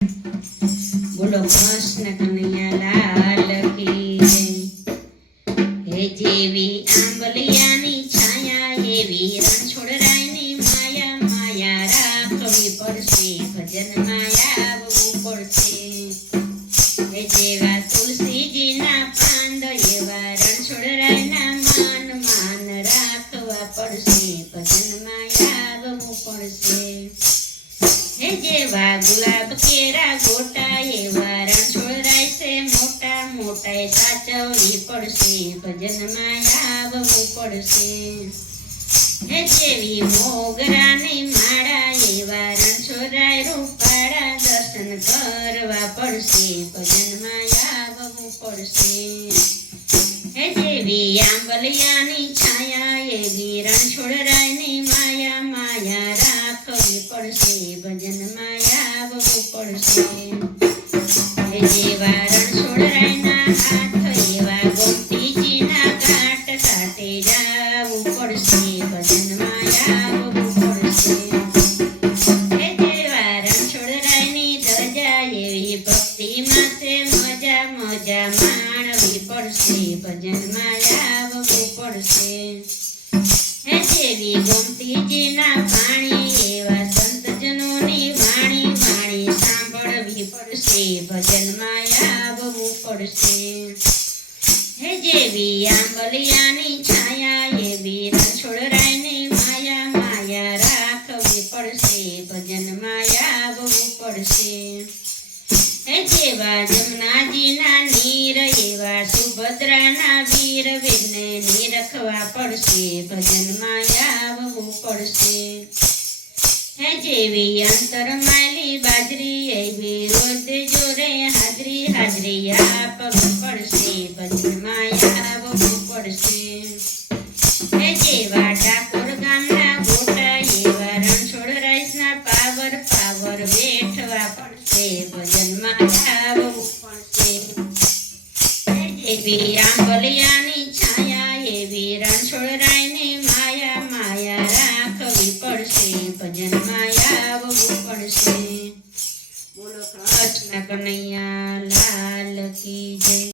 બોલો કૃષ્ણ કનૈયા લાલ કી જય। હે જેવી આંબલિયાની છાયા એવી રણછોડરાયની માયા માયા રાખવી પડશે ભજનમાં આવવું પડશે। હે જેવા તુલસીજીના પાંદ એવા રણછોડરાયના માન માન રાખવા પડશે ભજનમાં આવવું પડશે। હે જેવા ગુલાબ કેરા ગોટા એવા રણછોડરાય છે મોટા મોટા સાચવવી પડશે ભજનમાં આવવું પડશે। હે જેવી મોગરાની માળા એવા રણછોડરાય રૂપાળા દર્શન કરવા પડશે ભજનમાં આવવું પડશે। હે જેવી આંબલિયાની છાયા એવી રણછોડરાયની માયા માયા રાખવી પડશે ભજનમાં આવવું પડશે। હે જેવા રણછોડરાયના હાથ એવા ગોમતીજીના ઘાટ ઘાટે જાવું પડશે ભજનમાં આવવું પડશે। હે જેવા રણછોડરાયની ધજા એવી ભક્તિમાં છે મજા મજા માણવી પડશે ભજનમાં આવવું પડશે। હે જેવી ગોમતીજીના પાણી એવા સંતજનોની વાણી વાણી સાંભળવી પડશે ભજનમાં આવવું પડશે। હે જેવી આંબલિયાની છાયા એવી રણછોડરાયની માયા માયા રાખવી પડશે ભજનમાં આવવું પડશે। હે જેવા જમનાજીના નીર એવા સુભદ્રાના વીર વીરને નિરખવા પડશે ભજનમાં આવવું પડશે। હે જેવી અંતરમાલી બાજરી એવી રોજ જોરે હાજરી હાજરી આપવી પડશે ભજનમાં આવવું પડશે। હે જેવા ડાકોર ગામના ગોટા એવા રણછોડરાયના પાવર પાવર બેઠવા પડશે ભજનમાં આવવું પડશે। હે જેવી આંબલિયાના